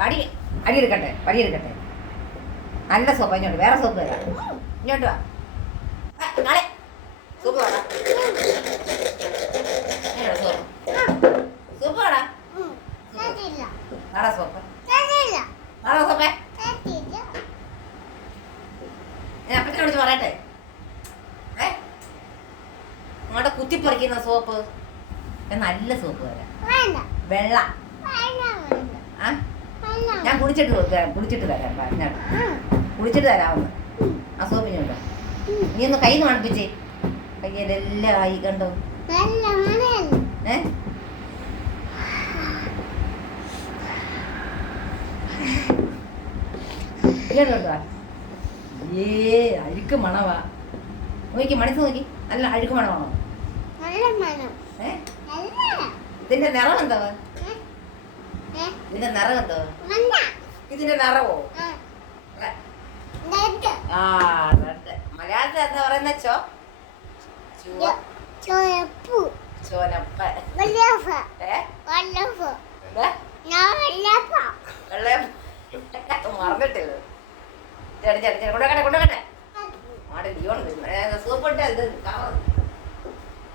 വടിയെടുക്കട്ടെ. നല്ല സോപ്പ് ഇങ്ങോട്ട്, വേറെ സോപ്പ് തരാം. ഇങ്ങോട്ട് വാ. നാളെ സൂപ്പ് വേണം. സൂപ്പ് വേണം. നാളെ സോപ്പ്. നാളെ സോപ്പേ ഞാൻ അപ്പച്ചനെ വിളിച്ച് പറയട്ടെ. നിങ്ങളുടെ കുത്തിപ്പറിക്കുന്ന സോപ്പ് നല്ല സോപ്പ് തരാം. വെള്ള ഞാൻ കുടിച്ചിട്ട് തരാം. ഞാൻ കുടിച്ചിട്ട് തരാമെന്ന്. ആ സോപ്പിനുണ്ടോ നീ ഒന്ന് കൈ മണപ്പിച്ചേ. കയ്യിലെല്ലാം ആയി കണ്ടോ. കേട്ടോ അഴുക്ക് മണവാ. നോക്കി മനസ്സ് നോക്കി, നല്ല അഴുക്ക് മണമാണോ? ഇതിന്റെ നിറം എന്താ? ഇതിന്റെ നിറം എന്തോ? ഇതിന്റെ നിറവോ? ആ മലയാളത്തിൽ എന്താ പറയുന്ന? ചോനപ്പ മറന്നിട്ടില്ല. കൊണ്ടോട്ടെ. സൂപ്പിട്ട്